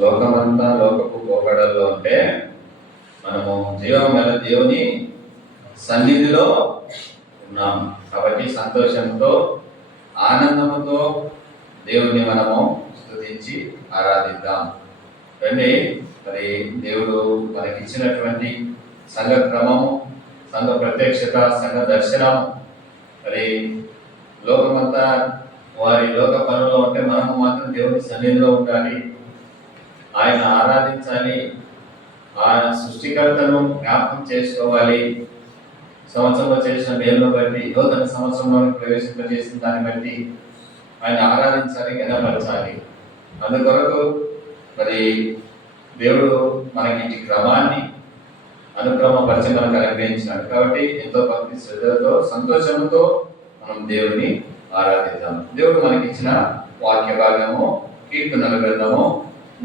లోకమంతా లోకపు పోకడల్లో ఉంటే మనము జీవం గల దేవుని సన్నిధిలో ఉన్నాం. కాబట్టి సంతోషంతో ఆనందంతో దేవుని మనము స్తుతించి ఆరాధిద్దాం. రండి, మరి దేవుడు మనకి ఇచ్చినటువంటి సంఘ క్రమము, సంఘ ప్రత్యక్షత, సంఘ దర్శనం, మరి లోకమంతా వారి లోక పనుల్లో ఉంటే మనము మాత్రం దేవుని సన్నిధిలో ఉండాలి, ఆయన ఆరాధించాలి, ఆయన సృష్టికర్తను జ్ఞాపకం చేసుకోవాలి. సంవత్సరంలో చేసిన మేలును బట్టి, నూతన సంవత్సరంలో ప్రవేశింపజేసిన దాన్ని బట్టి ఆయన ఆరాధించాలి, ఘనపరచాలి. అందుకొరకు మరి దేవుడు మనకి ఈ క్రమాన్ని అనుక్రమపరిచి మనకు అనుగ్రహించినాడు. కాబట్టి ఎంతో భక్తి శ్రద్ధతో సంతోషంతో మనం దేవుడిని ఆరాధిద్దాం. దేవుడు మనకి ఇచ్చిన వాక్య భాగము కీర్తనల గ్రంథము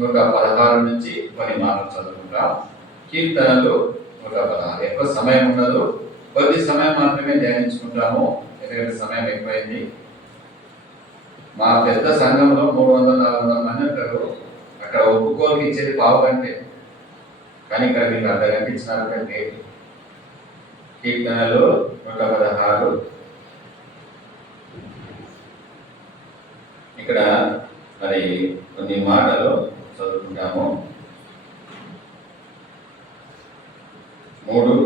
116 నుంచి కొన్ని మాటలు చదువుకుంటాం. కీర్తనలు 116. ఎక్కువ సమయం ఉండదు, కొద్ది సమయం మాత్రమే ధ్యానించుకుంటాము, ఎందుకంటే సమయం ఎక్కువైంది. మా పెద్ద సంఘంలో 300-400 మంది ఉంటారు. అక్కడ ఒప్పుకోలుకి ఇచ్చేది పావు గంటే, కానీ ఇక్కడ మీకు అర్ధ గంట ఇచ్చినారు. కంటే కీర్తనలు 116. ఇక్కడ మరి కొన్ని మాటలు చదువుకుంటాము. 3,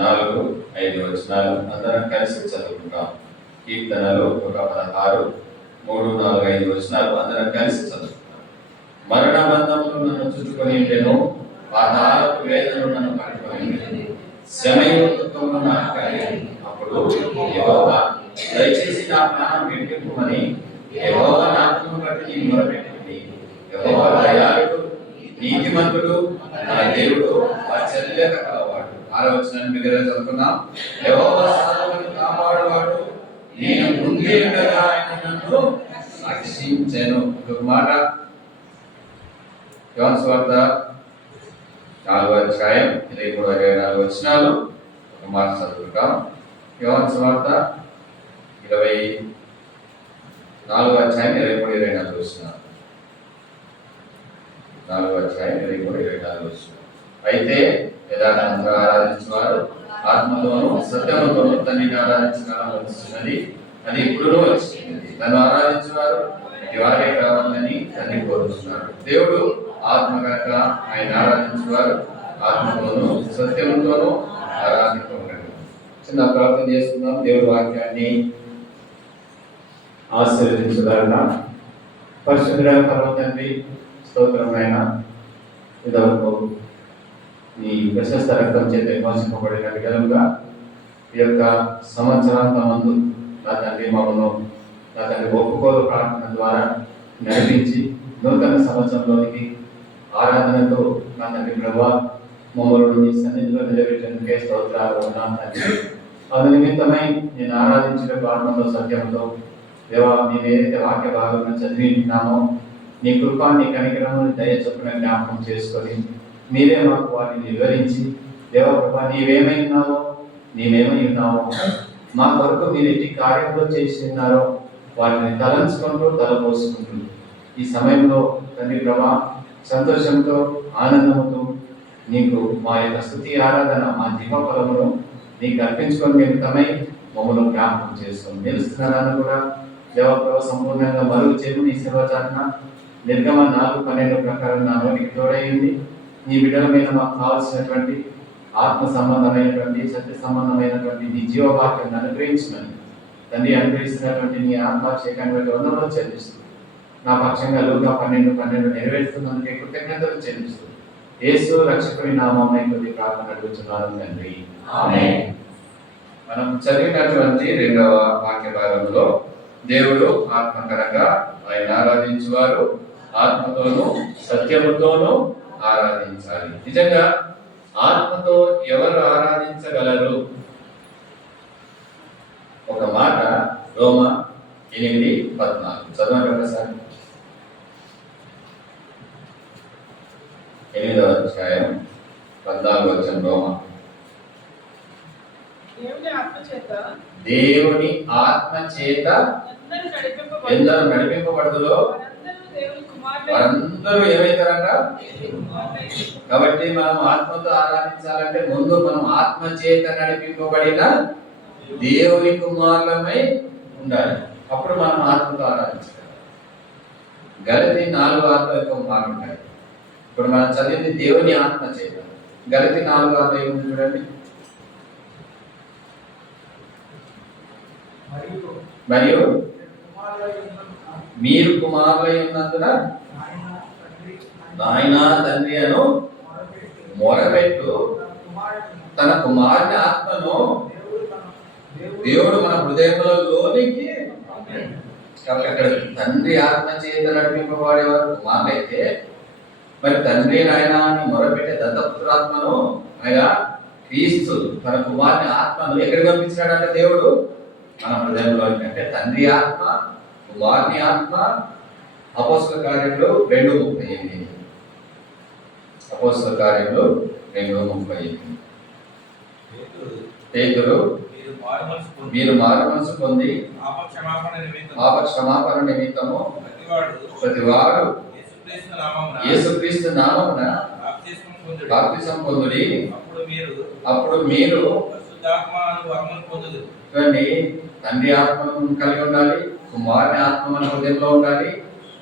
4, 5 వచనాలు అందరం కలిసి చదువుకుంటాం. కీర్తనలు 116, 3, 4, 5 వచనాలు అందరం కలిసి చదువుకుంటాం. మరణ బంధములు నన్ను చుట్టుకొని ఉండెను, పాతాళపు వేదనలు నన్ను పట్టుకొని, శ్రమయు దుఃఖములు నాకు కలిగాయి. అప్పుడు యెహోవా దయచేసి నా ప్రాణం విడిపింపుమని యెహోవా నామమును బట్టి నేను మొరపెట్టింది. యెహోవా దయాళుడు, నీతిమంతుడు, నా దేవుడు వాత్సల్యత కలవాడు. 6వ వచనాన్ని మిగతా చదువుకున్నాం. యెహోవా సాధువులను కాపాడువాడు, నేను ముందే ఉండగా ఆయన నన్ను రక్షించెను. ఒక మాట యోహాను సువార్త 4వ అధ్యాయం 23-24 వచనాలు ఒక మాట చదువుకుంటాం. యోహాను సువార్త 24వ అధ్యాయం 23-24 వచనాలు. 4వ అధ్యాయం 23-24 వచనాలు. అయితే యథార్థంగా ఆరాధించేవారు ఆత్మలోను సత్యముతోను తండ్రిని ఆరాధించగలం వస్తున్నది, అది ఇప్పుడు వచ్చింది. నన్ను ఆరాధించేవారు వారే కావాలని తండ్రి కోరుతున్నాడు. దేవుడు ఆత్మ కనుక ఆయన ఆరాధించేవారు ఆత్మతోనూ సత్యముతోనూ ఆరాధించగలరు. చిన్న ప్రార్థన చేసుకుందాం. దేవుడి వాక్యాన్ని ఆశీర్వదించగలన. పరిశుద్ధుడైన పరమ తండ్రి, స్తోత్రమైన ఇదవరకు ఈ ప్రశస్త రక్తం చేత విమోచింపబడిన విధంగా ఈ యొక్క సంవత్సరాంతమందు నా తండ్రి మమ్మల్ని నా తండ్రి ఒప్పుకోలు ప్రార్థన ద్వారా నడిపించి నూతన సంవత్సరంలోనికి ఆరాధనతో నా తండ్రి ప్రభా మమ్మల్ని నీ సన్నిధిలో నిలబెట్టేందుకే స్తోత్రాలు ఉన్నాను తండ్రి. అందు నిమిత్తమై నేను ఆరాధించిన ఆత్మతో సత్యంతో దేవా మేము ఏదైతే వాక్య భాగంలో చదివింటున్నామో నీ కృప నీ కనికరము దయ చొప్పున జ్ఞాపకం చేసుకొని మీరే మాకు వాటిని వివరించి దేవా ప్రభా నీవేమై ఉన్నావో నీవేమై ఉన్నావో మా కొరకు మీరు ఎట్టి కార్యంలో చేసి ఉన్నారో వాటిని తలంచుకుంటూ తలపోసుకుంటూ ఈ సమయంలో తండ్రి ప్రభా సంతోషంతో ఆనందంతో నీకు మా యొక్క స్తుతి ఆరాధన మా దీపఫలమును నీకు అర్పించుకొని నిమిత్తమై మమ్మల్ని జ్ఞాపకం చేసుకొని నిలుస్తున్నారని కూడా దేవప్రభ సంపూర్ణంగా మరుగు చేరు నీ శివచారణ నిర్గమ 4:12 ప్రకారం నా నోటికి తోడైంది. నీ బిడ్డల మీద మాకు కావాల్సినటువంటి ఆత్మ సంబంధమైనటువంటి సత్య సంబంధమైనటువంటి నీ జీవవాక్యాన్ని అనుగ్రహించమని తండ్రి అనుగ్రహిస్తున్నటువంటి నీ ఆత్మాభిషేకాన్ని బట్టి వందనాలు చెల్లిస్తూ నా పక్షంగా లూకా 12:12 నెరవేరుస్తున్నందుకే కృతజ్ఞతలు చెల్లిస్తూ యేసు రక్షకుని నామమున కొద్ది ప్రార్థన అడుగుతున్నాను తండ్రి, ఆమేన్. మనం చదివినటువంటి 2వ వాక్య భాగంలో దేవుడు ఆత్మకరంగా ఆయన ఆరాధించేవారు ఆత్మతోనూ సత్యముతోనూ ఆరాధించాలి. నిజంగా ఆత్మతో ఎవరు ఆరాధించగలరు? ఒక మాట రోమా 8:14 చదవండి ఒకసారి. 8వ అధ్యాయం 14వ వచనం రోమా. దేవుని ఆత్మ చేత ఎందరు నడిపింపబడుదురో వారందరూ అందరూ ఏమైతారంట? కాబట్టి మనం ఆత్మతో ఆరాధించాలంటే ముందు మనం ఆత్మ చేత నడిపింపబడిన దేవుని కుమారులమై ఉండాలి. అప్పుడు మనం ఆత్మతో ఆరాధించాలి. గలతీ 4:6 మాట ఉంటాయి. ఇప్పుడు మనం చదివింది దేవుని ఆత్మ చేత. గలతీ 4:6 ఏముంది చూడండి. మరియు మీరు కుమారులై ఉన్నందున నాయన తండ్రి అను మొరపెట్టు తన కుమారుని ఆత్మను దేవుడు మన హృదయంలోనికి. కాబట్టి అక్కడ తండ్రి ఆత్మ చేత నడిపింపబడేవారు కుమారులైతే, మరి తండ్రి నాయన అని మొరపెట్టే దత్తపుత్రాత్మను ఆయన క్రీస్తు తన కుమారుని ఆత్మను ఎక్కడికి పంపించినాడంటే దేవుడు మన హృదయంలోనికి. అంటే తండ్రి ఆత్మ, కుమారుని ఆత్మ. అపోస్తల కార్యంలో 2:38. అపోస్తల కార్యంలో 2:38. పేతురు మీరు మారుమనసు పొంది పాప క్షమాపణ నిమిత్తము ప్రతివాడు యేసుక్రీస్తు నామమున బాప్తిసం పొందుడి. అప్పుడు మీరు చూడండి, తండ్రి ఆత్మను కలిగి ఉండాలి, కుమారుని ఆత్మ మన హృదయంలో ఉండాలి,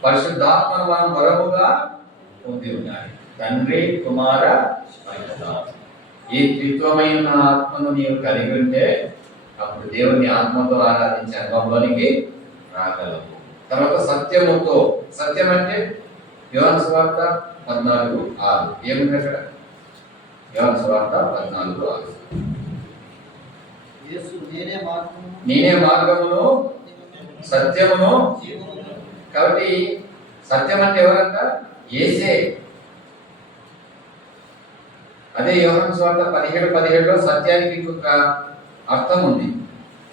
పరిశుద్ధాత్మను మనం వరముగా పొంది ఉండాలి. తండ్రి, కుమార, ఈ త్రిత్వమైన ఆత్మను నీవు కలిగి ఉంటే అప్పుడు దేవుని ఆత్మతో ఆరాధించే అనుభవంలోనికి రాగలవు. తర్వాత సత్యముతో. సత్యం అంటే యోహాను సువార్త 14:6 ఏముంది అక్కడ? యోహాను సువార్త 14:6 నేనే మార్గమును సత్యమును. కాబట్టి సత్యం అంటే ఎవరంట? యేసే. అదే యోహాను సువార్త 17:17లో సత్యానికి ఇంకొక అర్థం ఉంది.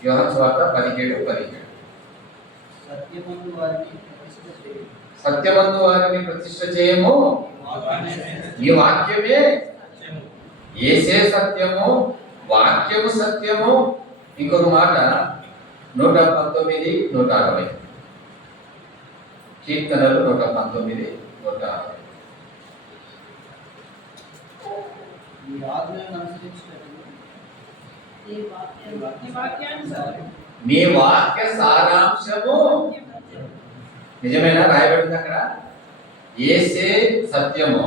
యోహాను సువార్త 17:17 సత్యమందు వారిని ప్రతిష్ఠ చేయము, ఈ వాక్యమే. యేసే సత్యము, వాక్యము సత్యము. ఇంకొక మాట 119, 160 కీర్తనలు 119, 160 నీ వాక్య సారాంశము నిజమేనా? రాయబడింది అక్కడ. యేసే సత్యము,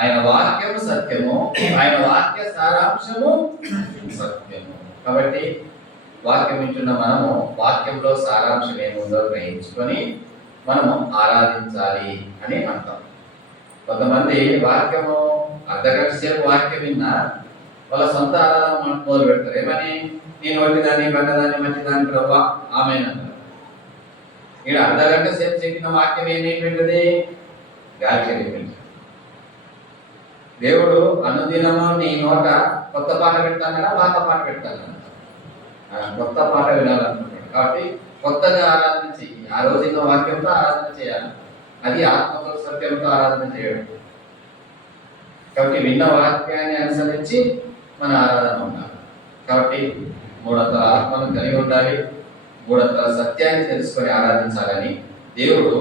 ఆయన వాక్యము సత్యము, ఆయన వాక్య సారాంశము సత్యము. కాబట్టి వాక్యం వింటున్న మనము వాక్యంలో సారాంశం ఏముందో గ్రహించుకొని మనము ఆరాధించాలి అని అంటాం. కొంతమంది వాక్యము అర్ధగంట సేపు వాక్యం విన్నా వాళ్ళ సొంత ఆరాధన మొదలు పెడతారు. ఏమని? నేను వట్టిదాన్ని, బండదాన్ని, మంచిదాన్ని ప్రభా ఆమెనంటారు. ఇక్కడ అర్ధగంట సేపు చెప్పిన వాక్యం ఏమైపోయింది? గాలి చెల్లిపోయింది. దేవుడు అనుదినము నీ నోట కొత్త పాట పెడతానడా, పాత పాట పెడతానడా? కొత్త పాట వినాలనుకుంటాడు. కాబట్టి కొత్తగా ఆరాధించి ఆ రోజున వాక్యంతో ఆరాధన చేయాలి. అది ఆత్మతో సత్యంతో ఆరాధన చేయడం. కాబట్టి విన్న వాక్యాన్ని అనుసరించి మన ఆరాధన ఉండాలి. కాబట్టి 3 ఆత్మను కలిగి ఉండాలి, 3 సత్యాన్ని తెలుసుకొని ఆరాధించాలని దేవుడు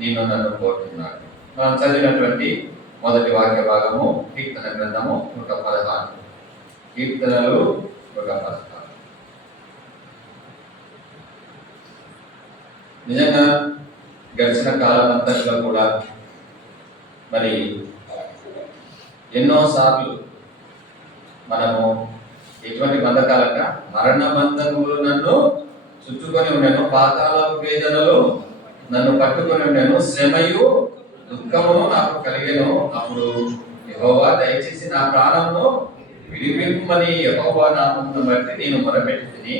నేను నన్ను కోరుతున్నాడు. మనం చదివినటువంటి మొదటి వాక్య భాగము కీర్తన గ్రంథము 116. కీర్తనలు 116. నిజంగా గడిచిన కాలం అంతట్లో కూడా మరి ఎన్నోసార్లు మనము ఎటువంటి బంధకాలంగా మరణ బంధములు నన్ను చుట్టుకొని ఉండను, పాతాళ వేదనలు నన్ను పట్టుకొని ఉండను, శ్రమయు దుఃఖమును నాకు కలిగెను. అప్పుడు యెహోవా దయచేసి నా ప్రాణమును విడిపింపమని యెహోవా నామమును బట్టి నేను మొరపెట్టుకుని,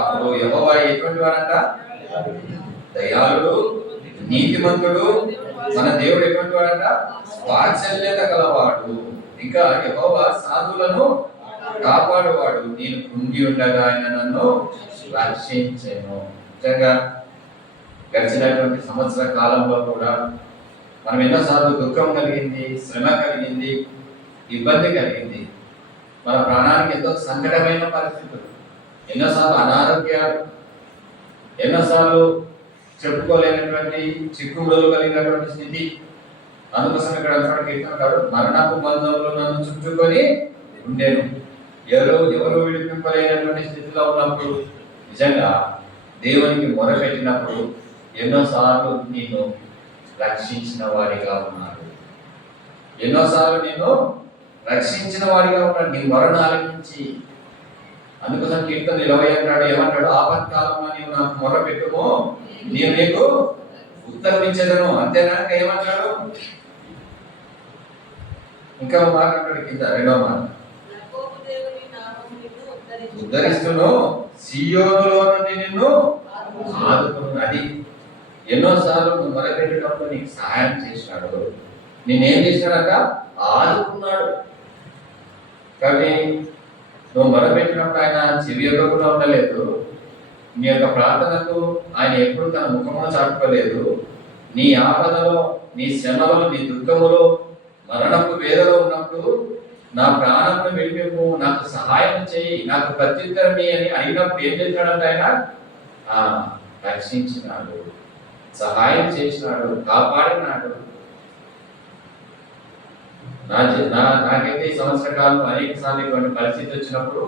అప్పుడు యెహోవా ఎటువంటి వాడంట? దయాళుడు, నీతిమంతుడు. మన దేవుడు ఎటువంటి వాడంట? వాత్సల్యత గలవాడు. ఇంకా యెహోవా సాధులను కాపాడువాడు. నేను కృంగి ఉండగా ఆయన నన్ను రక్షించెను. నిజంగా గడిచినటువంటి సంవత్సర కాలంలో కూడా మనం ఎన్నోసార్లు దుఃఖం కలిగింది, శ్రమ కలిగింది, ఇబ్బంది కలిగింది. మన ప్రాణానికి ఎంతో సంకటమైన పరిస్థితులు, ఎన్నోసార్లు అనారోగ్యాలు, ఎన్నోసార్లు చెప్పుకోలేనటువంటి చిక్కుముడులు కలిగినటువంటి స్థితి. అందుకోసం ఇక్కడ అంటాడు కీర్తనకాడు, మరణపు బంధంలో నన్ను చుట్టుకొని ఉండేను. ఎవరు విడిపింపలేనటువంటి స్థితిలో ఉన్నప్పుడు నిజంగా దేవునికి మొరపెట్టినప్పుడు ఎన్నోసార్లు నేను రక్షించిన వాడిగా ఉన్నాడు. ఎన్నోసార్లు నేను రక్షించిన వాడిగా ఉన్నాడు నీ మొరను ఆలకించి. అందుకోసం కీర్తన 20 అంటాడు, ఏమంటాడు, ఆపత్కాలంలో నీవు నాకు మొరపెట్టుమో నేను నీకు ఉత్తరం ఇచ్చేదను. అంతేనా? ఏమంటాడు? ఇంకా మాట్లాడాడు కింద 2వ మాట, ఉద్ధరిస్తును సియోనులో నుండి నిన్ను ఆదుకును. అది ఎన్నోసార్లు నువ్వు మొరపెట్టినప్పుడు నీకు సహాయం చేసినాడు, నేనేం చేసినాడట, ఆదుకున్నాడు. కానీ నువ్వు మొరపెట్టినప్పుడు ఆయన చెవి ఎక్కకుండా ఉండలేదు. నీ యొక్క ప్రార్థనకు ఆయన ఎప్పుడు తన ముఖమును చాటుకోలేదు. నీ ఆపదలో, నీ శ్రమలో, నీ దుఃఖములో, మరణపు వేదలో ఉన్నప్పుడు నా ప్రాణమును విడిపింపు, నాకు సహాయం చేయి, నాకు ప్రత్యుత్తరం అని అయినప్పుడు ఏం చేసినాడంటే ఆయన రక్షించినాడు, సహాయం చేసినాడు, కాపాడినాడు. నాకైతే ఈ సంవత్సర కాలం అనేక సార్లు ఇటువంటి పరిస్థితి వచ్చినప్పుడు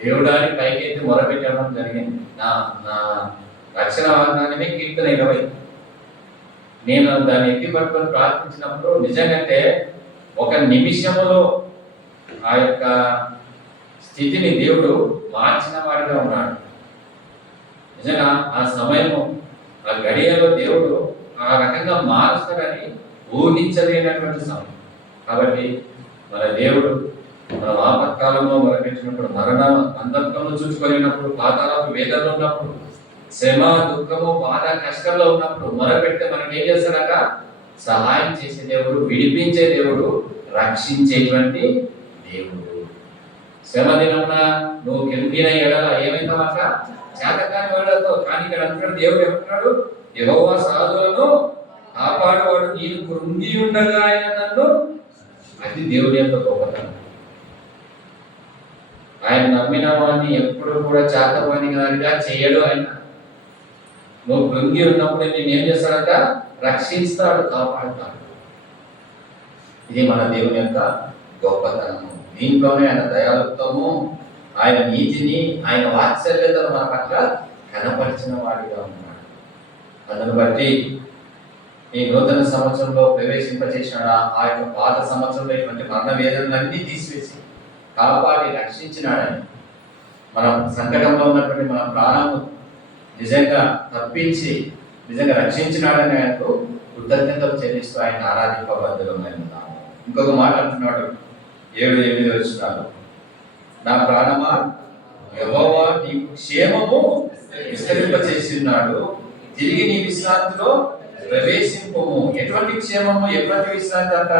దేవుడాన్ని పైకెత్తి మొరపెట్టడం జరిగింది. నా రక్షణ వాగ్దానమే కీర్తన 20. నేను దాన్ని ఎత్తి పట్టుకొని ప్రార్థించినప్పుడు నిజంగానే ఒక నిమిషములో ఆ యొక్క స్థితిని దేవుడు మార్చిన వాడిగా ఉన్నాడు. నిజంగా ఆ సమయము, ఆ గడియలో దేవుడు ఆ రకంగా మారుస్తాడని ఊహించలేనటువంటి సమయం. కాబట్టి మన దేవుడు మన ఆపత్కాలంలో మొరపెట్టినప్పుడు, మరణ అంధత్వంలో చూసుకొనినప్పుడు, పాతాళపు వేదనలో ఉన్నప్పుడు, శ్రమ, దుఃఖము, బాధ, కష్టంలో ఉన్నప్పుడు మొరపెడితే మనకి ఏం చేస్తాడట, సహాయం చేసే దేవుడు, విడిపించే దేవుడు, రక్షించేటువంటి దేవుడు. శ్రమ దినమున నువ్వు కెలిగిన ఎడల ఏమైందన్నమాట, చేతకాని వాడతో. కానీ ఇక్కడ అంటున్నాడు దేవుడు, ఏమంటున్నాడు, యెహోవా సాధువులను కాపాడువాడు, నేను కృంగి ఉండగా ఆయన నన్ను. అది దేవుడి యొక్క గొప్పతనం. ఆయన నమ్మిన వాడిని ఎప్పుడు కూడా చేతవానిగా చేయడు. ఆయన నువ్వు కృంగి ఉన్నప్పుడు నేనేం చేస్తాడంట, రక్షిస్తాడు, కాపాడుతాడు. ఇది మన దేవుని యొక్క గొప్పతనము. దీంట్లోనే ఆయన దయాలుత్వము, ఆయన నీతిని, ఆయన వాత్సల్యతను మన పట్ల కనపరిచిన వాడిగా ఉన్నాడు. అందును బట్టి ఈ నూతన సంవత్సరంలో ప్రవేశింపచేసినాడు. ఆ యొక్క పాత సంవత్సరంలో ఇటువంటి మరణ వేదనలన్నీ తీసివేసి కాపాడి రక్షించినాడని, మన సంకటంలో ఉన్నటువంటి మన ప్రాణము నిజంగా తప్పించి నిజంగా రక్షించినాడని ఆయనకు కృతజ్ఞతలు చెల్లిస్తూ ఆయన ఆరాధింపబద్ధులమై ఉన్నాము. ఇంకొక మాట అంటున్నాడు 7-8 వచనాలు, నా ప్రాణమా యెహోవా నీకు క్షేమము విస్తరింపచేసినాడు, తిరిగి నీ విశ్రాంతిలో ప్రవేశింపము. ఎటువంటి క్షేమము, ఎటువంటి విశ్రాంతి అంట,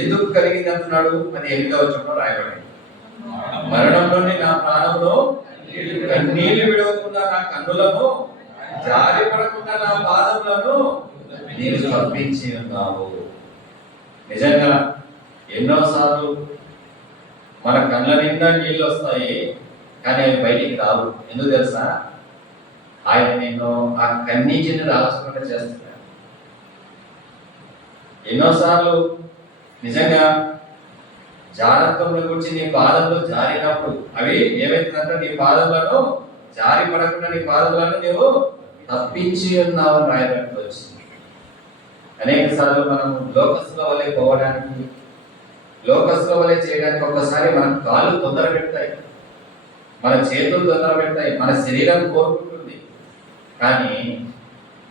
ఎందుకు కలిగింది అంటున్నాడు? అది 8వ వచనంలో రాయబడింది. మరణంలోని నా ప్రాణంలో కన్నీళ్లు విడవకుండా నా కన్నులను, జారి పడకుండా నా పాదములను నీవు తప్పించి ఉన్నావు. నిజంగా ఎన్నోసార్లు మన కళ్ళ నిండా నీళ్ళు వస్తాయి, కానీ అవి బయటికి రావు. ఎందుకు తెలుసా? ఆయన నేను ఆ కన్నీటిని రాల్చకుండా చేస్తున్నాడు. ఎన్నోసార్లు నిజంగా జాగ్రత్తల గురించి నీ పాదంలో జారినప్పుడు అవి ఏమైతుందంటే నీ పాదములను జారి పడకుండా నీ పాదములను నీవు తప్పించి ఉన్నావు రాయబడి వచ్చింది. అనేక సార్లు మనము లోకస్తుల వలె పోవడానికి, లోకస్తుల వలె చేయడానికి ఒక్కసారి మన కాళ్ళు తొందర పెడతాయి, మన చేతులు తొందర పెడతాయి, మన శరీరం కోరుకుంటుంది. కానీ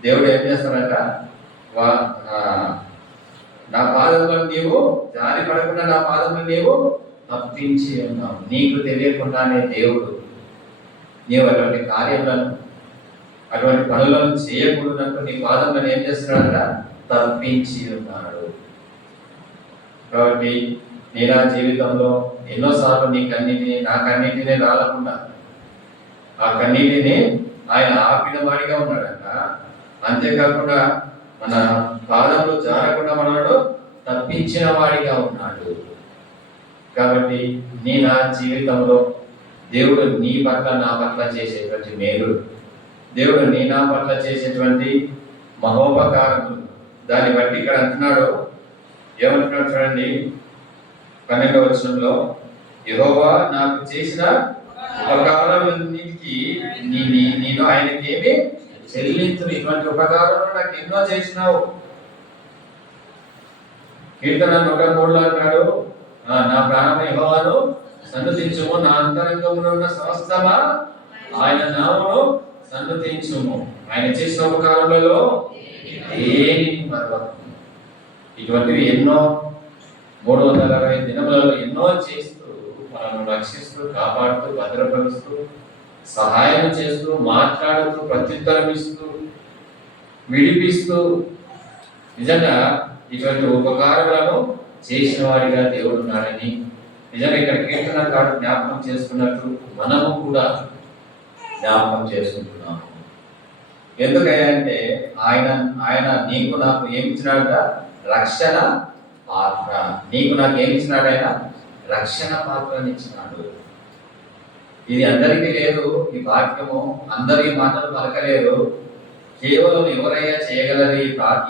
దేవుడు ఏం చేస్తాడంట, నా పాదములను నీవు జారి పడకుండా నా పాదములను నీవు తప్పించి ఉన్నావు. నీకు తెలియకుండానే దేవుడు నీవు అటువంటి కార్యములను, అటువంటి పనులను చేయకూడదంటూ నీ పాదములను ఏం చేస్తున్నాడంట, తప్పించి ఉన్నాడు. కాబట్టి నీ నా జీవితంలో ఎన్నోసార్లు నీ కన్నీటిని, నా కన్నీటిని రాలకుండా ఆ కన్నీటిని ఆయన ఆపిన వాడిగా ఉన్నాడంట. అంతేకాకుండా మన పాదంలో జారకుండా మనను తప్పించిన వాడిగా ఉన్నాడు. కాబట్టి నా జీవితంలో దేవుడు నీ పట్ల, నా పట్ల చేసేటువంటి మేలు దేవుడు నీ నా పట్ల చేసేటువంటి మహోపకారములు దాన్ని బట్టి ఇక్కడ అంటున్నాడు. ఏమంటున్నాడు చూడండి, 12వ వచనంలో, యెహోవా నాకు చేసిన ఉపకారములన్నిటికీ నేను ఆయనకి ఏమి చెల్లించును. ఇటువంటి ఉపకారాలు నాకు ఎన్నో చేసినావు. కీర్తన 103లో అంటాడు, నా ప్రాణము యెహోవాను సన్నుతించుము, నా అంతరంగములో ఉన్న సమస్తమా ఆయన నామమును సన్నుతించుము. ఆయన చేసిన ఉపకారములలో దేనిని మరవకు. ఇటువంటివి ఎన్నో 360 దినములలో ఎన్నో చేస్తూ మనల్ని రక్షిస్తూ, కాపాడుతూ, భద్రపరుస్తూ, సహాయం చేస్తూ, మాట్లాడుతూ, ప్రత్యుత్తరం ఇస్తూ, విడిపిస్తూ, నిజంగా ఇటువంటి ఉపకారములను చేసిన వాడిగా దేవుడు ఉన్నాడని నిజంగా ఇక్కడ కీర్తనకారుడు జ్ఞాపకం చేసుకున్నట్టు మనము కూడా జ్ఞాపకం చేసుకుంటున్నాము. ఎందుకంటే ఆయన నీకు నాకు ఏమి ఇచ్చినాడ? రక్షణ పాత్ర. నీకు నాకు ఏమి ఇచ్చినాడు? ఆయన రక్షణ పాత్రని ఇచ్చినాడు. ఇది అందరికీ లేదు. ఈ వాక్యము అందరి మాటలు పలకలేరు. కేవలం ఎవరయ్యా చేయగలరు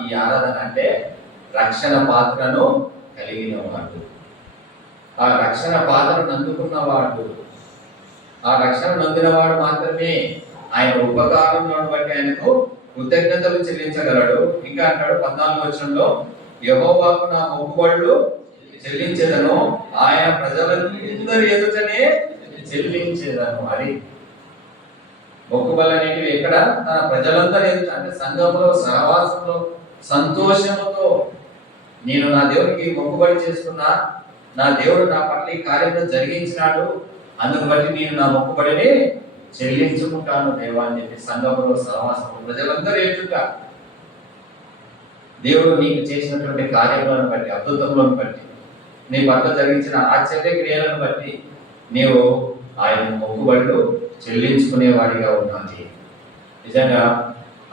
ఈ ఆరాధన అంటే రక్షణ పాత్రను కలిగిన వాడు, ఆ రక్షణ పాత్రను అందుకున్నవాడు, ఆ రక్షణ నొందినవాడు మాత్రమే ఆయన ఉపకారములను బట్టి ఆయనకు కృతజ్ఞతలు చెల్లించగలడు. ఇంకా అంటాడు 14వ వచనంలో, యెహోవాకు నా మొక్కుబడులు చెల్లించేదను, ఆయన ప్రజలందరి ఎదుటనే చెల్లించేదను. అది మొక్కుబడులు అనేటివి ఎక్కడ? తన ప్రజలందరి ఎదుట, అంటే సంఘంలో, సహవాసంలో సంతోషముతో నేను నా దేవునికి మొక్కుబడి చేసుకున్నా, నా దేవుడు నా పట్ల ఈ కార్యం జరిగించినాడు, అందుకు బట్టి నేను నా మొక్కుబడిని చెల్లించుకుంటాను దేవా అని చెప్పి సంఘంలో, సహవాసంలో ప్రజలందరూ ఎదుట దేవుడు నీకు చేసినటువంటి కార్యములను బట్టి, అద్భుతములను బట్టి, నీ పట్ల జరిగించిన ఆశ్చర్య క్రియలను బట్టి నీవు ఆయన మొక్కుబడులు చెల్లించుకునేవాడిగా ఉన్నది. నిజంగా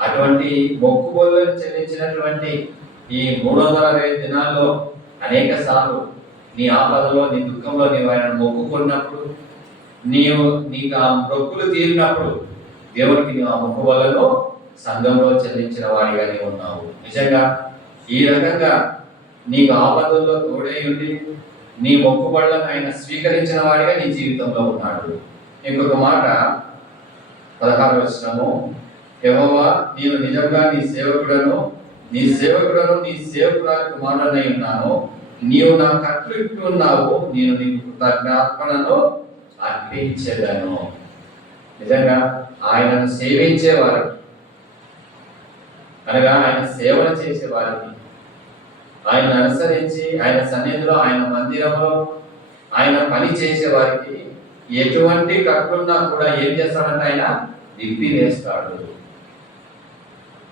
అటువంటి మొక్కుబడులను చెల్లించినటువంటి ఈ 360 దినాల్లో అనేక సార్లు నీ ఆపదలో, నీ దుఃఖంలో నీవు ఆయన మొక్కుకున్నప్పుడు, నీకు ఆ మొక్కులు తీరినప్పుడు దేవుడికి నీవు ఆ మొక్కుబడులను సంఘంలో చెల్లించిన వాడిగా నీవు ఉన్నావు. నిజంగా ఈ రకంగా నీకు ఆపదల్లో తోడై ఉండి నీ మొక్కుబడులను ఆయన స్వీకరించిన వాడిగా నీ జీవితంలో ఉన్నాడు. ఇంకొక మాట 16వ వచనము, యెహోవా నేను నిజంగా నీ సేవకుడను నీ సేవకురాలి కుమారుడనై ఉన్నాను, నీవు నా కట్లు ఇట్టున్నావు, నేను నీకు కృతజ్ఞాపనను అర్పించేదను. నిజంగా ఆయనను సేవించేవారికి, అనగా ఆయన సేవన చేసేవారికి, ఆయన అనుసరించి ఆయన సన్నిధిలో, ఆయన మందిరంలో ఆయన పని చేసేవారికి ఎటువంటి కట్టున్నా కూడా ఏం చేస్తాడంటే ఆయన విప్పి వేస్తాడు.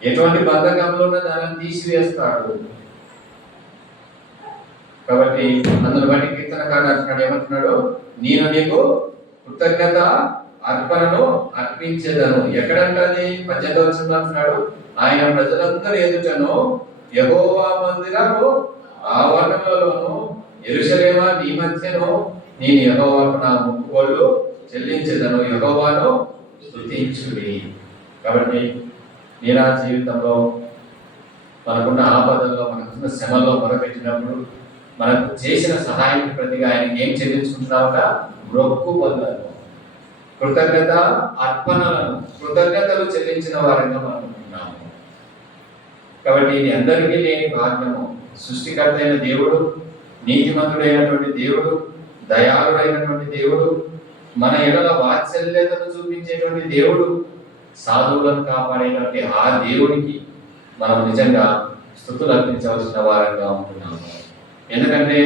ఎటువంటి బంధకంలో ఉన్న దాన్ని తీసివేస్తాడు. కాబట్టి అందును బట్టి కీర్తనకారుడు అంటున్నాడు, ఏమంటున్నాడు? నేను నీకు కృతజ్ఞత అర్పణను అర్పించేదను. ఎక్కడంటది? 18వ వచనంలో అంటున్నాడు, ఆయన ప్రజలందరూ ఎదుటను, యెహోవా మందిరము ఆవరణలోను, యెరూషలేము నీ మధ్యను నేను యెహోవాకు నా మొక్కుబడులు చెల్లించేదను, యెహోవాను స్తుతించుడి. కాబట్టి నీనా జీవితంలో మనకున్న ఆపదల్లో, మనకున్న శ్రమల్లో మొరపెట్టినప్పుడు మనకు చేసిన సహాయానికి ప్రతిగా ఆయనకి ఏం చెల్లించుకుంటున్నామట? మొక్కుబడులను, కృతజ్ఞత అర్పణలను, కృతజ్ఞతలు చెల్లించిన వారంగా మనం ఉన్నాము. కాబట్టి ఇది అందరికీ లేని భాగ్యము. సృష్టికర్త అయిన దేవుడు, నీతిమంతుడైనటువంటి దేవుడు, దయాళుడైనటువంటి దేవుడు, మన ఎడల వాత్సల్యతను చూపించేటువంటి దేవుడు, సాధువులను కాపాడేటువంటి ఆ దేవుడికి మనం నిజంగా స్తుతులు అర్పించవలసిన వారంగా ఉంటున్నాము. ఎందుకంటే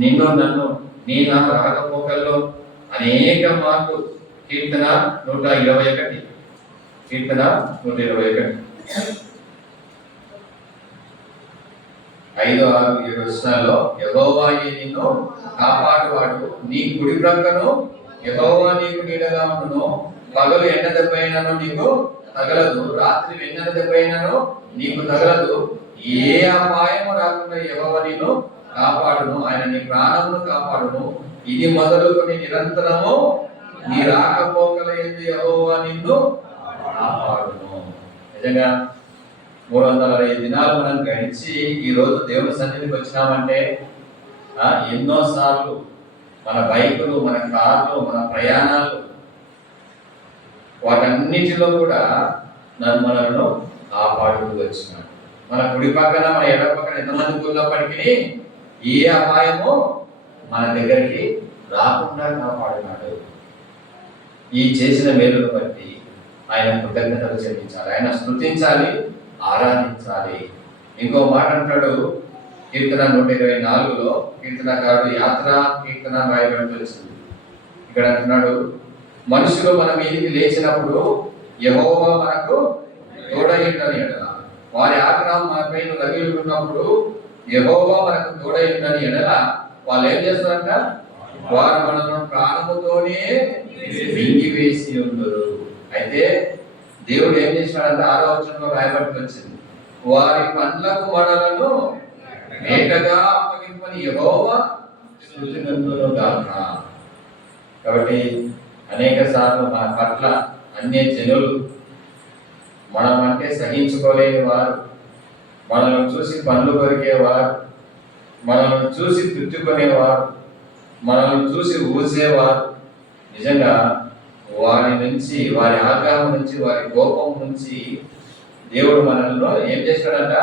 నిన్ను నన్ను నీ నా రాకపోకల్లో అనేక మార్లు కీర్తన 121 5, 6, 7 వచనాల్లో, యెహోవాయే నిన్ను కాపాడువాడు, నీ కుడి ప్రక్కను యెహోవా నీకు నీడగా ఉండును, పగలు ఎండ దెబ్బైనను నీకు తగలదు, రాత్రి వెన్నెల దెబ్బైనను నీకు తగలదు, ఏ అపాయము రాకుండా యెహోవా నిన్ను కాపాడును, ఆయన నీ ప్రాణమును కాపాడును, ఇది మొదలుకొని నిరంతరము నీ రాకపోకల యందు యెహోవా నిన్ను కాపాడును. నిజంగా 360 దినాలు మనం గడిచి ఈ రోజు దేవుని సన్నిధికి వచ్చినామంటే ఎన్నోసార్లు మన బైకులు, మన కార్లు, మన ప్రయాణాలు వాటన్నిటిలో కూడా మనలను కాపాడుతూ వచ్చినాడు. మన కుడి పక్కన, మన ఎడమ పక్కన ఎంతమంది ఉన్నప్పటికీ ఏ అపాయమో మన దగ్గరికి రాకుండా కాపాడినాడు. ఈ చేసిన మేలును బట్టి ఆయన కృతజ్ఞతలు చెల్లించాలి, ఆయన స్తుతించాలి, ఆరాధించాలి. ఇంకో మాట అంటాడు కీర్తన 124లో, కీర్తనకారుడు యాత్ర కీర్తన రాయబడి వచ్చింది. ఇక్కడ అంటున్నాడు, మనుషులు మన మీదికి లేచినప్పుడు యెహోవా మనకు తోడయుండని ఎడల, వారి ఆగ్రహం మనపై రగిలుతున్నప్పుడు యెహోవా మనకు తోడయుండని ఎడల, వాళ్ళు ఏం చేస్తారంట? వారు మనను ప్రాణముతోనే మింగివేసి ఉండరు. అయితే దేవుడు ఏం చేసినాడంటే 6వ వచనంలో రాయబడి వచ్చింది, వారి పండ్లకు మనలను వేటగా అప్పగింపని యెహోవా స్తుతినందును గాక. కాబట్టి అనేక సార్లు మన పట్ల అన్య జనులు మనం అంటే సహించుకోలేని వారు, మనల్ని చూసి పండ్లు కొరికేవారు, మనల్ని చూసి తిట్టుకునేవారు, మనల్ని చూసి ఊసేవారు, నిజంగా వారి నుంచి, వారి ఆగ్రహం నుంచి, వారి కోపం నుంచి దేవుడు మనల్ని ఏం చేస్తాడంట?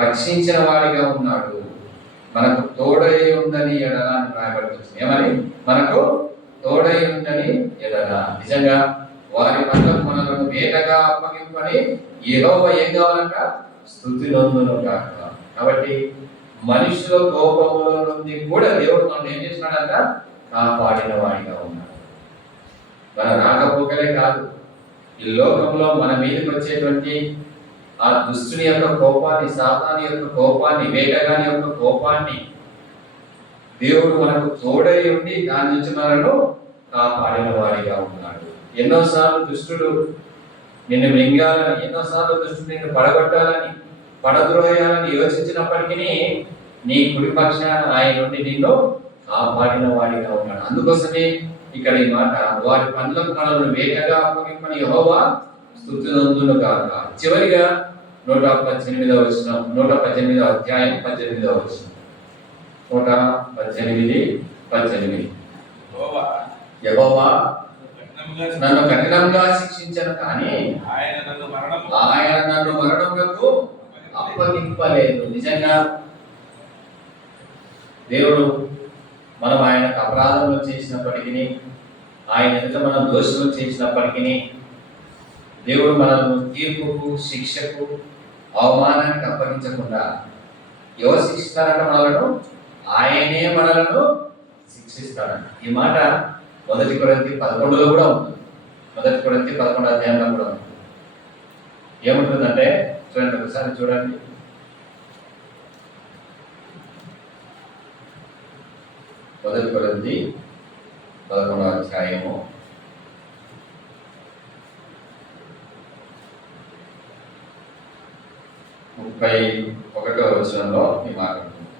రక్షించిన వాడిగా ఉన్నాడు. మనకు తోడై ఉందని ఎడల అని రాయబడుతుంది. ఏమని? మనకు తోడై ఉందని ఎడల. నిజంగా వారి పట్లకు మనలను వేటగా అప్పగింపని యెహోవా ఏం కావాలంట? స్తుతి నొందును గాక. కాబట్టి మనుషుల కోపముల నుండి కూడా దేవుడు మనం ఏం చేసినాడంట? కాపాడిన వాడిగా ఉన్నాడు. మన రాకపోకలే కాదు, ఈ లోకంలో మన మీదకి వచ్చేటువంటి ఆ దుష్టుని యొక్క కోపాన్ని, సాతాని యొక్క కోపాన్ని, వేటగాని యొక్క కోపాన్ని దేవుడు మనకు తోడై ఉండి దాని నుంచి మనను కాపాడిన వాడిగా ఉన్నాడు. ఎన్నోసార్లు దుష్టుడు నిన్ను మింగాలని, ఎన్నోసార్లు దుష్టుడు నిన్ను పడగొట్టాలని, పడద్రోయాలని యోచించినప్పటికీ నీ కుడి పక్షాన ఆయన నుండి నిన్ను కాపాడిన వాడిగా ఉన్నాడు. అందుకోసమే ఇక్కడ ఈ మాట, వారి పండ్లకు మనల్ని వేటగా అప్పగింపని యెహోవా స్తుతినందును గాక. చివరిగా 118వ వచనం, 118వ అధ్యాయం 18వ వచనం, 118:18 యెహోవా నన్ను కఠినంగా శిక్షించను, కానీ ఆయన నన్ను మరణములకు అప్పగింపలేదు. నిజంగా దేవుడు మనం ఆయనకు అపరాధములు చేసినప్పటికీ, ఆయన ఎదుట మనం దోషులు చేసినప్పటికీ దేవుడు మనల్ని తీర్పుకు, శిక్షకు, అవమానానికి అప్పగించకుండా ఎవరు శిక్షిస్తారంట? మనలను ఆయనే మనలను శిక్షిస్తాడంట. ఈ మాట 1 కొరింథీ 11లో కూడా ఉంటుంది. 1 కొరింథీ 11వ అధ్యాయంలో కూడా ఉంటుంది. ఏముంటుందంటే చూడండి, ఒకసారి చూడండి. 1 కొరింథీ 11వ అధ్యాయము 31వ వచనంలో ఈ మాట ఉంటుంది.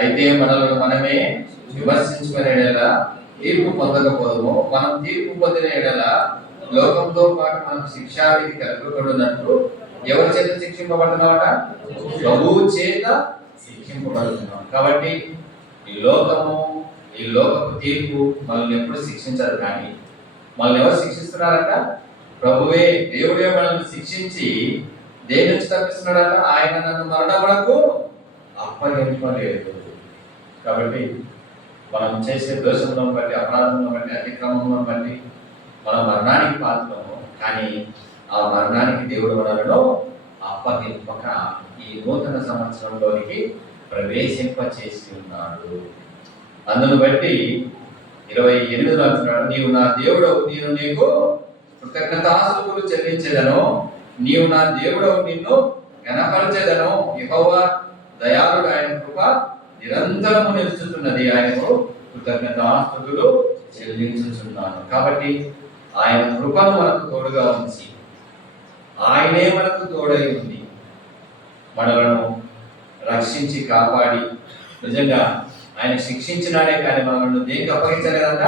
అయితే మనల్ని మనమే విమర్శించుకునే ఎడల తీర్పు పొందకపోదుము, మనం తీర్పు పొందిన ఎడల లోకంతో పాటు మనకు శిక్షావిధి కలుగుతున్నట్లు ఎవరి చేత శిక్షింపబడుతున్నామట? ప్రభువు చేత శిక్షింపబడుతున్నాం. కాబట్టి ఈ లోకపు తీర్పు మనల్ని ఎప్పుడు శిక్షించరు, కానీ మనల్ని ఎవరు శిక్షిస్తున్నారంట? ప్రభువే, దేవుడే మనల్ని శిక్షించి దేని నుంచి తప్పిస్తున్నాడట? ఆయన నన్ను మరణమునకు అప్పగింపలేదు. కాబట్టి మనం చేసే దోషములను బట్టి, అపరాధములను బట్టి, అతిక్రమములను బట్టి మనం మరణానికి పాత్రము, కానీ ఆ మరణానికి దేవుడు మనలను అప్పగింపక ఈ నూతన సంవత్సరంలోనికి ప్రవేశింపచేసి ఉన్నాడు. అందును బట్టి 28లో అంటున్నాడు, నీవు నా దేవుడవు, నేను నీకు కృతజ్ఞతాస్తుతులు చెల్లించేదను, నీవు నా దేవుడవు, నిన్ను ఘనపరచెదను. యెహోవా దయాళుడు, ఆయన కృప నిరంతరము నిలుచుతున్నది, ఆయనకు కృతజ్ఞతాస్తుతులు చెల్లించుచున్నాను. కాబట్టి ఆయన కృపను మనకు తోడుగా ఉంచి, ఆయనే మనకు తోడై ఉంది మనలను రక్షించి కాపాడి, నిజంగా ఆయన శిక్షించినాడే కానీ మనల్ని దేనికి అప్పగించలేదంట?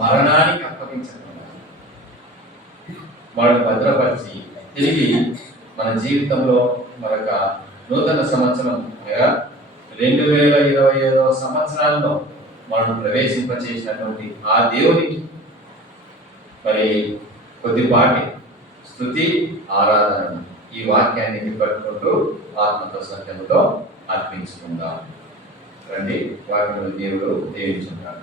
మరణానికి అప్పగించలేదు. వాడు భద్రపరిచి తిరిగి మన జీవితంలో మరొక నూతన సంవత్సరం అనగా 2025వ సంవత్సరాల్లో మనం ప్రవేశింపచేసినటువంటి ఆ దేవునికి మరి కొద్దిపాటి స్తుతి ఆరాధన ఈ వాక్యాన్ని పట్టుకుంటూ ఆత్మతో సత్యంతో అర్పించుకుందాం. రండి, వాక్యంలో దేవుడు దీవించుకుంటాడు.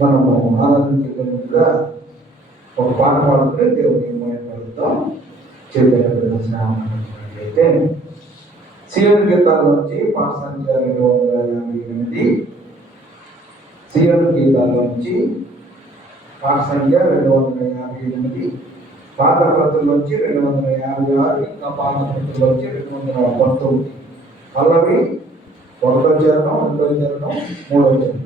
మనము ఆరాధించే ముందుగా ఒక పాట పాడుకుంటే దేవుడిని మహిమపరుద్దాం. అయితే సీఎం గీతాల్లోంచి పాట సంఖ్య 258, సీఎం గీతాల్లోంచి పాట సంఖ్య 258, పాత ప్రతుల్లోంచి 256, ఇంకా పాత ప్రతుల్లోంచి 219. పల్లవి 1వ చరణం, 2వ చరణం, 3వ చరణం.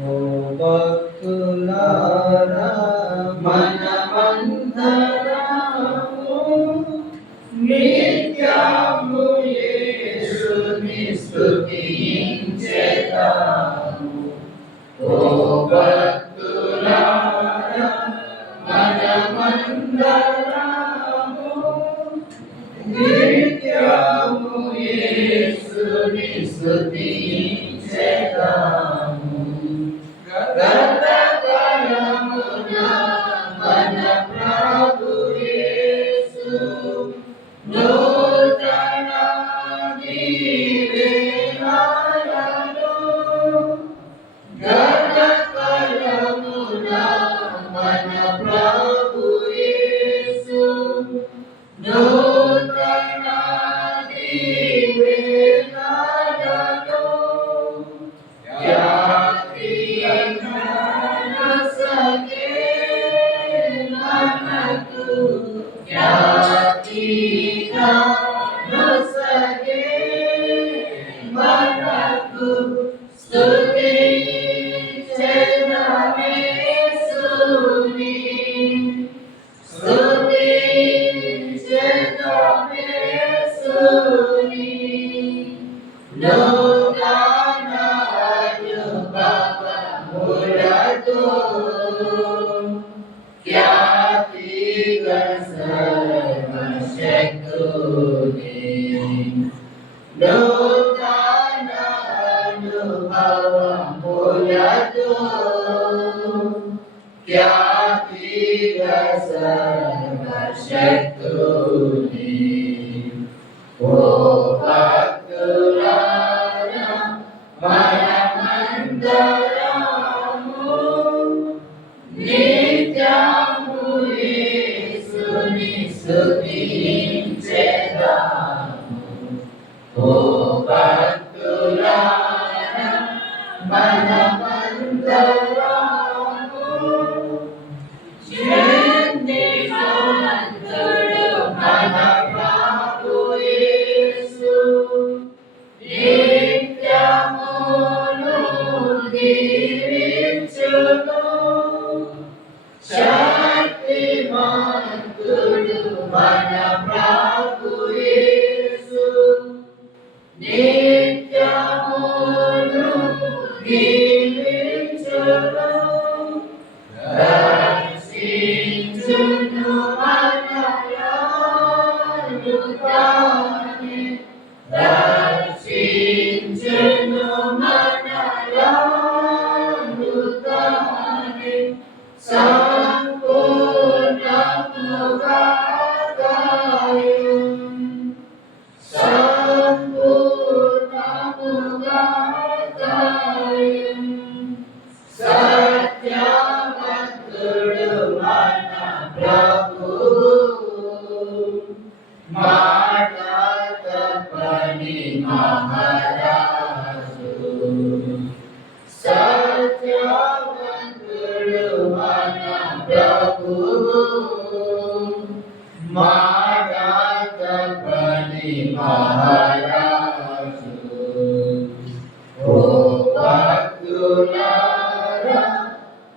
ఓ భక్తులారా మనమందరము నిత్యము యేసుని స్తుతించెదము. ఓ భక్తులారా మనమందరము నిత్యము యేసుని స్తుతించెదము. గతకాలమున మన ప్రభు యేసు నూతన దీవెనలను, గతకాలమున మన ప్రభు యేసు నూతన దీవెనలను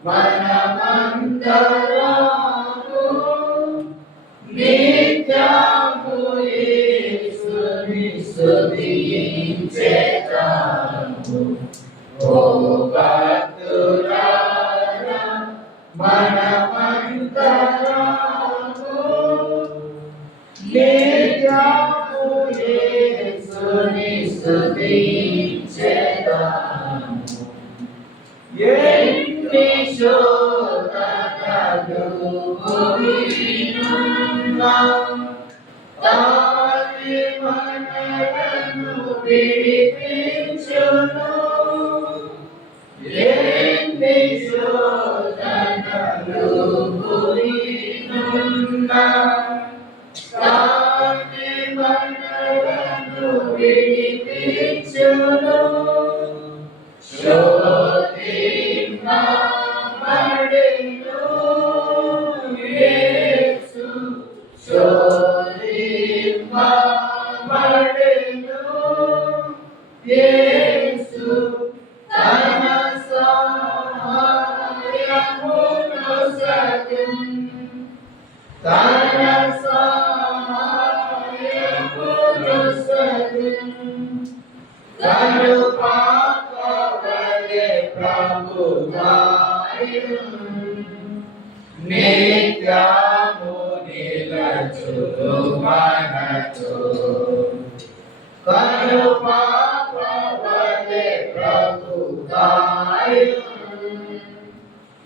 మనమందరము నిత్యము యేసుని స్తుతించెదము. ఓ భక్తులారా మనమంతరము నిత్యము యేసుని స్తుతించెదము. ఎన్ని శోధనలు పోయినున్నా తానే మనలను విడిపించును. ఎన్ని శోధనలు పోయినున్నా తానే మనలను విడిపించును. శోధింపబడెను యేసు, శోధింపబడెను యేసు, తన సహాయమునొసగును, తన సహాయమునొసగును. తను పాపవలె ప్రభువాయును నిత్యము నిలచును మనతో. తను పాపవలె ప్రభువాయును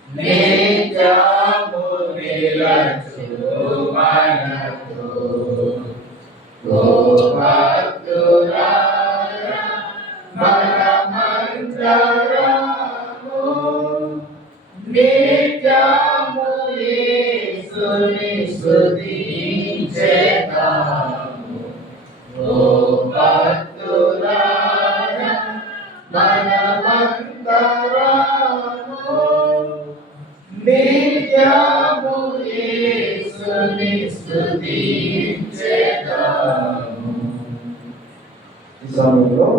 నిత్యము నిలచును మనతో. ఓ భక్తులారా మనమంతరము నిత్యము యేసుని స్తుతించెదము. ఓ భక్తులారా మనమంతరము నిత్యము యేసుని స్తుతించెదము. ఈ సమయంలో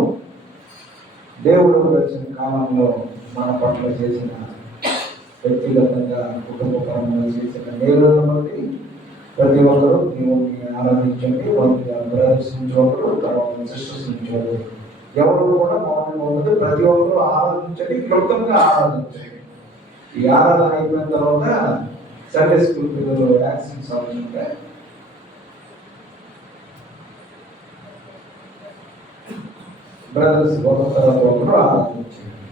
దేవుడు వచ్చిన కాలంలో మన పట్ల చేసిన వ్యక్తిగతంగా కుటుంబపరంగా చేసిన మేలులను బట్టి ప్రతి ఒక్కరూ దేవుడిని ఆరాధించండి. వారికి ప్రదర్శించే ఒకరు, తర్వాత సిస్టర్స్ ఒకరు, ఎవరు కూడా మౌనంగా ఉండదు. ప్రతి ఒక్కరూ ఆరాధించండి, క్లుప్తంగా ఆరాధించండి. ఈ ఆరాధన అయిపోయిన తర్వాత సండే స్కూల్ పిల్లలు యాక్సిడెంట్స్ అవుతుంటాయి. బ్రదర్స్ ఒకరి తర్వాత ఒకరు ఆరాధించండి.